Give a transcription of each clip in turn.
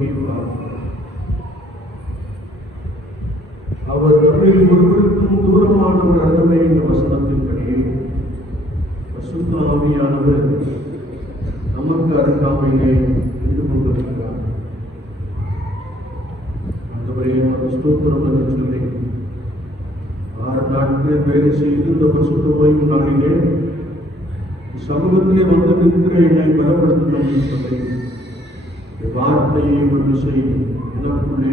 வகிப்பார். அவர் நம்மில் ஒருவருக்கும் தூரமானவர் அல்லவே என்ற வசனத்தின்படியே பரிசுத்த ஆவியானவர் நமக்கு அருகாமையிலே நின்று கொண்டிருக்கிறார். ஆண்டவரே ஸ்தோத்திரம் என்று சொல்லி 6 நாட்கள் வேலை செய்து இந்த பரிசுத்த ஓய்வு நாளிலே சமூகத்திலே வந்து நிற்கிற என்னை பலப்படுத்தும் சொல்லி வார்த்தையை ஒரு செய்தி எனக்குள்ளே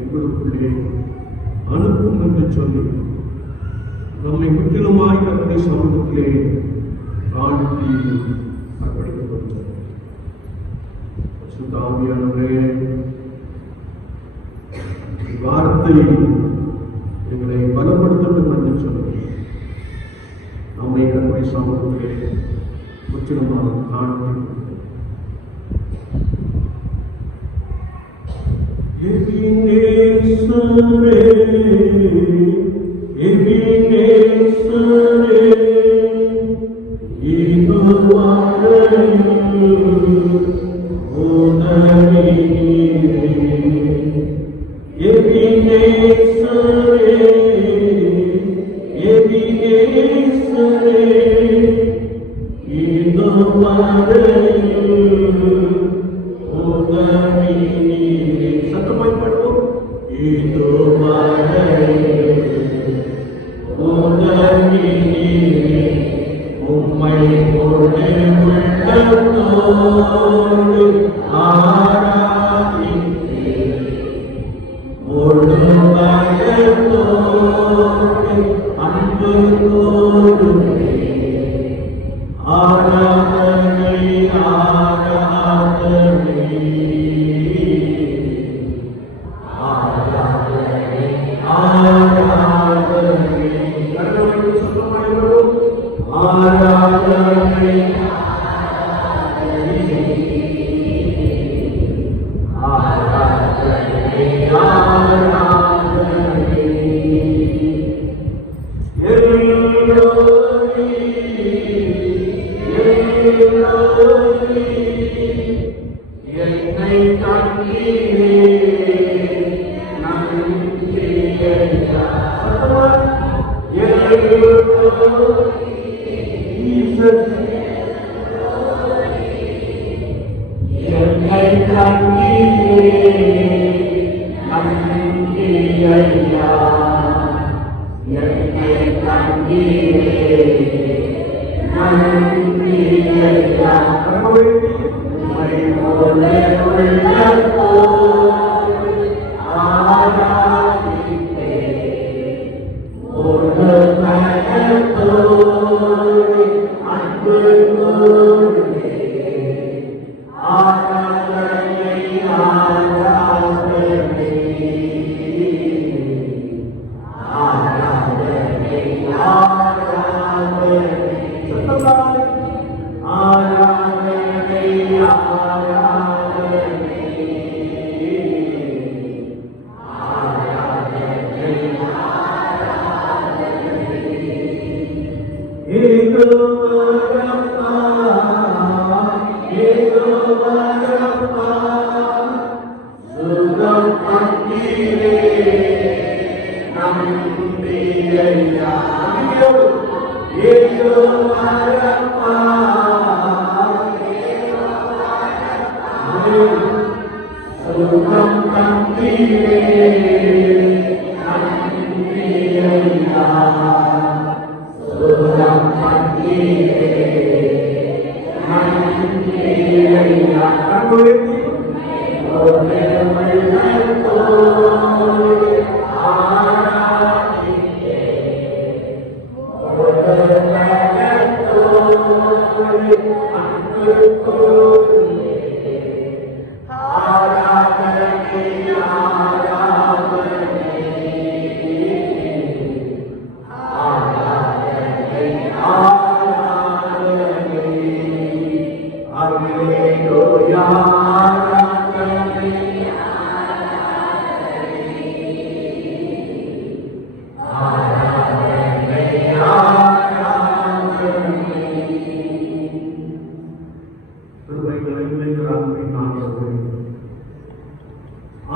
எங்களுக்குள்ளே அனுப்பும் என்று சொல்லி நம்மை முற்றிலுமாய் நம்முடைய சமூகத்திலே தாழ்த்தி அர்ப்பணித்துக் கொண்டோம். பரிசுத்த ஆவியானவரே, வார்த்தை எங்களை பலப்படுத்தட்டும் என்று சொல்லி நம்மை நம்முடைய சமூகத்திலே முற்றிலுமாக தாழ்த்தி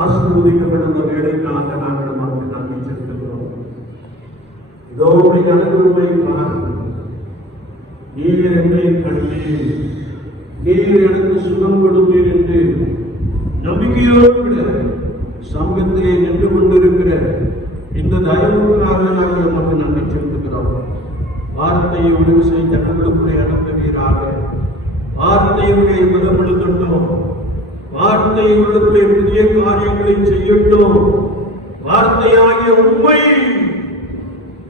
ஆசீர்வதிக்கப்பட்ட வேலைக்காக நாங்கள் நமக்கு நன்றி செலுத்துகிறோம். இதோ உடைய அனுபவமை நீர் என்னை கண்டீர், நீர் எனக்கு சுகம் கொடுத்தீர் என்று நம்பிக்கையோடு விட சமூகத்திலே நின்று கொண்டிருக்கிற இந்த தயவுக்காக நாங்கள் நமக்கு நன்றி செலுத்துகிறோம். வார்த்தையை உதவி செய்ய ஜனங்களுக்குள்ளே அனுப்புவீராக. வார்த்தையுடைய பலப்படுத்தட்டும். வார்த்தை உள்ளுக்குள்ளே புதிய காரியங்களை செய்யட்டும். வார்த்தையாகிய உண்மை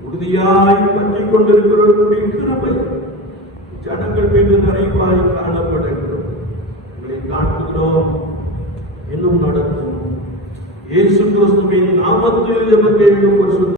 உறுதியாய் பற்றிக் கொண்டிருக்கிறவர்களுடைய கிருபை ஜனங்கள் மீது நிறைவாய் காணப்படுகிறோம். உங்களை காட்டுகிறோம், இன்னும் நடத்தும். இயேசு கிறிஸ்துவின் நாமத்தில் எமக்கு